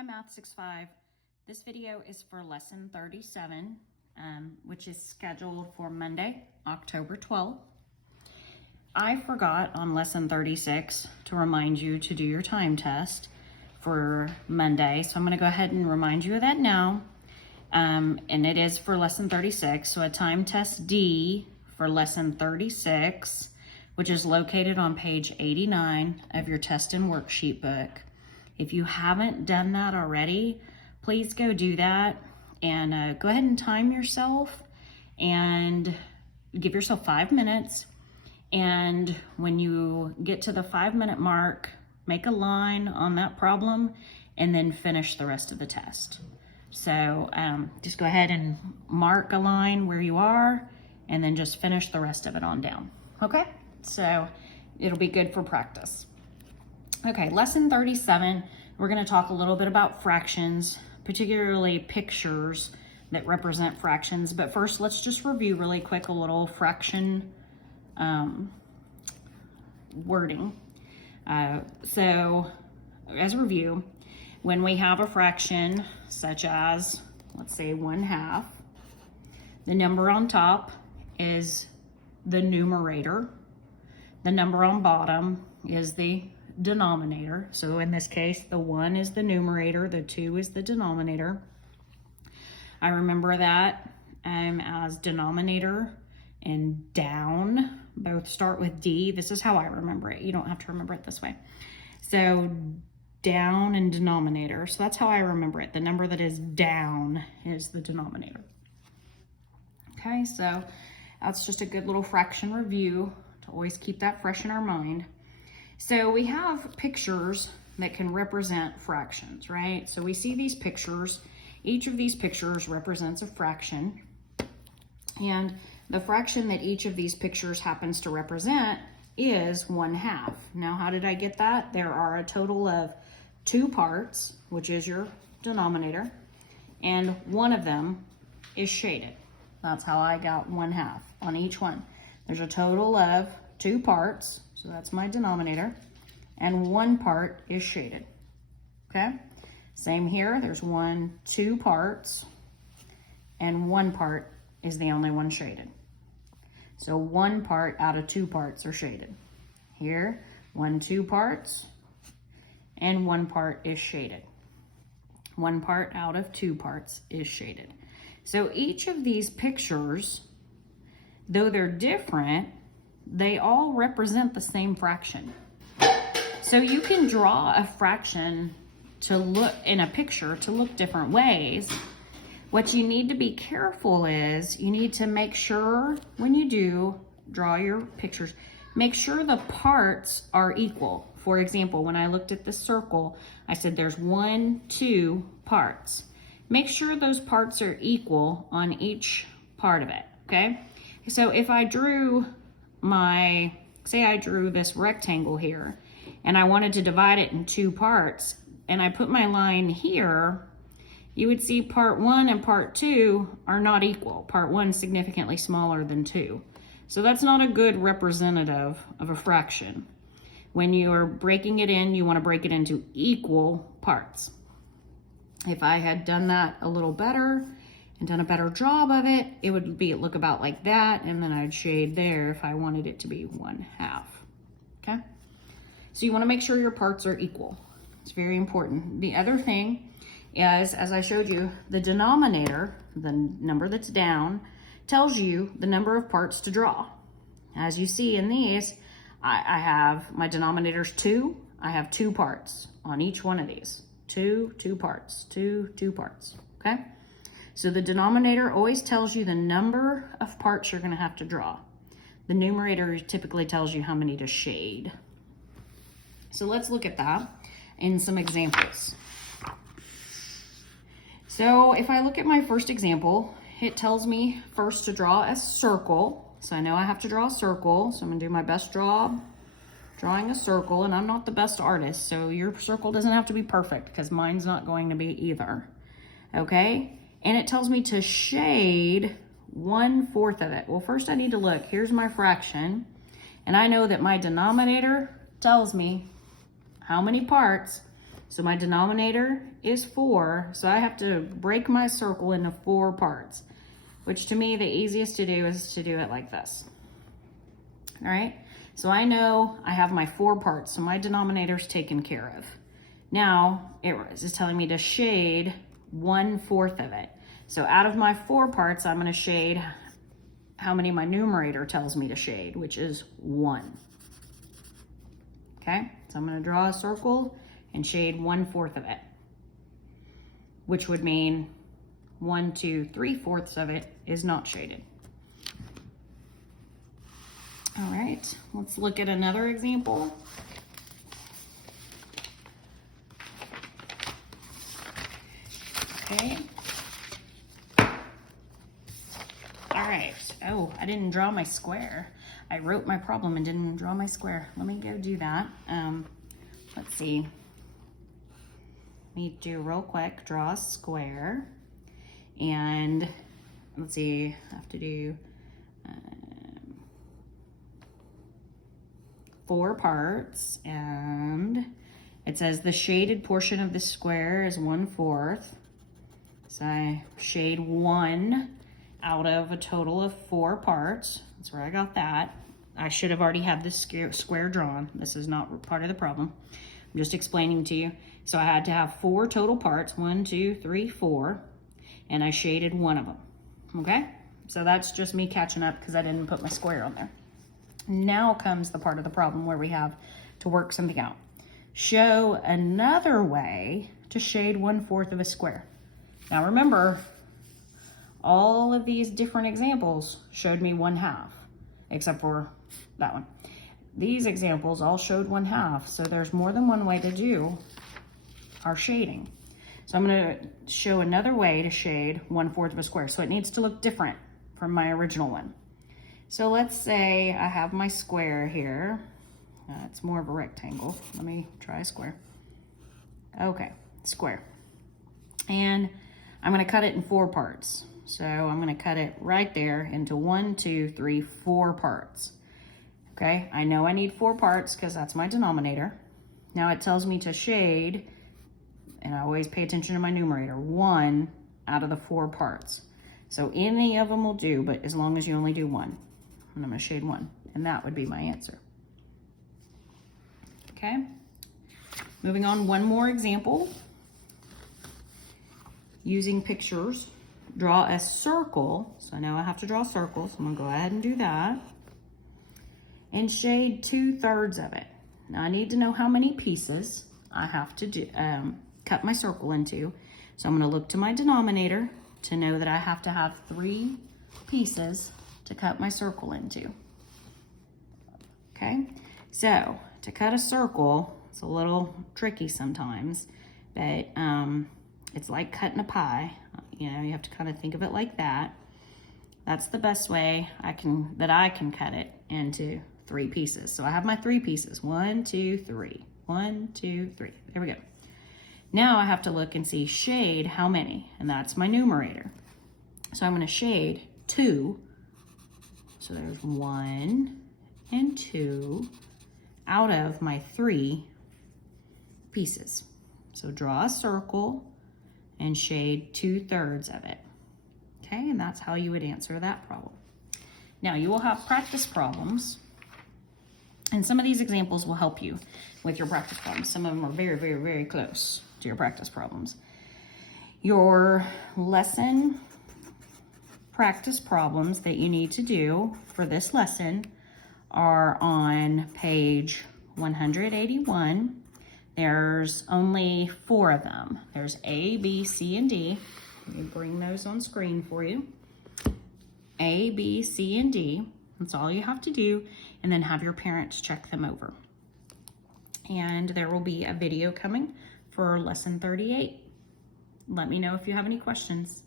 Hi Math 6-5. This video is for lesson 37, which is scheduled for Monday, October 12th. I forgot on lesson 36 to remind you to do your time test for Monday, so I'm going to go ahead and remind you of that now. And it is for lesson 36, so a time test D for lesson 36, which is located on page 89 of your test and worksheet book. If you haven't done that already, please go do that and go ahead and time yourself and give yourself 5 minutes. And when you get to the 5-minute mark, make a line on that problem and then finish the rest of the test. So just go ahead and mark a line where you are and then just finish the rest of it on down. Okay, so it'll be good for practice. Okay, lesson 37, we're going to talk a little bit about fractions, particularly pictures that represent fractions. But first, let's just review really quick a little fraction wording. So as a review, when we have a fraction such as, let's say 1/2, the number on top is the numerator. The number on bottom is the denominator. So in this case, the 1 is the numerator, the 2 is the denominator. I remember that as denominator and down both start with D. This is how I remember it. You don't have to remember it this way. So down and denominator. So that's how I remember it. The number that is down is the denominator. Okay, so that's just a good little fraction review to always keep that fresh in our mind. So we have pictures that can represent fractions, right? So we see these pictures. Each of these pictures represents a fraction. And the fraction that each of these pictures happens to represent is 1/2. Now, how did I get that? There are a total of 2 parts, which is your denominator, and one of them is shaded. That's how I got 1/2 on each one. There's a total of 2 parts, so that's my denominator, and 1 part is shaded, okay? Same here, there's 2 parts, and 1 part is the only one shaded. So 1 part out of 2 parts are shaded. Here, 2 parts, and 1 part is shaded. 1 part out of 2 parts is shaded. So each of these pictures, though they're different, they all represent the same fraction. So you can draw a fraction to look in a picture to look different ways. What you need to be careful is you need to make sure when you do draw your pictures, make sure the parts are equal. For example, when I looked at the circle, I said there's 2 parts. Make sure those parts are equal on each part of it, okay? So if I drew say I drew this rectangle here and I wanted to divide it in 2 parts and I put my line here, you would see part 1 and part 2 are not equal. Part 1 is significantly smaller than 2. So that's not a good representative of a fraction. When you're breaking it in, you want to break it into equal parts. If I had done that a little better and done a better job of it, it would look about like that, and then I'd shade there if I wanted it to be 1/2, okay? So you wanna make sure your parts are equal. It's very important. The other thing is, as I showed you, the denominator, the number that's down, tells you the number of parts to draw. As you see in these, I have my denominator's 2, I have 2 parts on each one of these. 2 parts, 2 parts, okay? So the denominator always tells you the number of parts you're going to have to draw. The numerator typically tells you how many to shade. So let's look at that in some examples. So if I look at my first example, it tells me first to draw a circle. So I know I have to draw a circle. So I'm going to do my best job drawing a circle. And I'm not the best artist, so your circle doesn't have to be perfect because mine's not going to be either. Okay? And it tells me to shade 1/4 of it. Well, first I need to look. Here's my fraction. And I know that my denominator tells me how many parts So my denominator is 4, so I have to break my circle into 4 parts, which to me, the easiest to do is to do it like this. All right, so I know I have my 4 parts, so my denominator's taken care of. Now, it is telling me to shade 1/4 of it. So out of my 4 parts, I'm gonna shade how many my numerator tells me to shade, which is 1. Okay, so I'm gonna draw a circle and shade 1/4 of it, which would mean 1, 2, 3/4 of it is not shaded. All right, let's look at another example. Okay. All right, oh, I didn't draw my square. I wrote my problem and didn't draw my square. Let me go do that. Let's see. Let me do real quick, draw a square. And let's see, I have to do 4 parts. And it says the shaded portion of the square is 1/4. So I shade 1 out of a total of 4 parts. That's where I got that. I should have already had this square drawn. This is not part of the problem. I'm just explaining to you. So I had to have 4 total parts, 1, 2, 3, 4, and I shaded 1 of them, okay? So that's just me catching up because I didn't put my square on there. Now comes the part of the problem where we have to work something out. Show another way to shade 1/4 of a square. Now remember, all of these different examples showed me 1/2, except for that one. These examples all showed 1/2, so there's more than one way to do our shading. So I'm gonna show another way to shade 1/4 of a square. So it needs to look different from my original one. So let's say I have my square here. It's more of a rectangle. Let me try a square. Okay, square. And I'm gonna cut it in 4 parts. So I'm gonna cut it right there into 1, 2, 3, 4 parts. Okay, I know I need 4 parts because that's my denominator. Now it tells me to shade, and I always pay attention to my numerator, 1 out of the 4 parts. So any of them will do, but as long as you only do 1. And I'm gonna shade 1, and that would be my answer. Okay, moving on, one more example. Using pictures, draw a circle. So now I have to draw a circle, so I'm gonna go ahead and do that. And shade 2/3 of it. Now I need to know how many pieces I have to do, cut my circle into. So I'm gonna look to my denominator to know that I have to have 3 pieces to cut my circle into. Okay, so to cut a circle, it's a little tricky sometimes, but it's like cutting a pie. You know, you have to kind of think of it like that. That's the best way I can cut it into 3 pieces. So I have my 3 pieces, 1, 2, 3, 1, 2, 3. There we go. Now I have to look and see shade how many, and that's my numerator. So I'm going to shade 2. So there's 1 and 2 out of my 3 pieces. So draw a circle and shade 2/3 of it. Okay, and that's how you would answer that problem. Now you will have practice problems, and some of these examples will help you with your practice problems. Some of them are very, very, very close to your practice problems. Your lesson practice problems that you need to do for this lesson are on page 181. There's only 4 of them. There's A, B, C, and D. Let me bring those on screen for you. A, B, C, and D. That's all you have to do, and then have your parents check them over. And there will be a video coming for lesson 38. Let me know if you have any questions.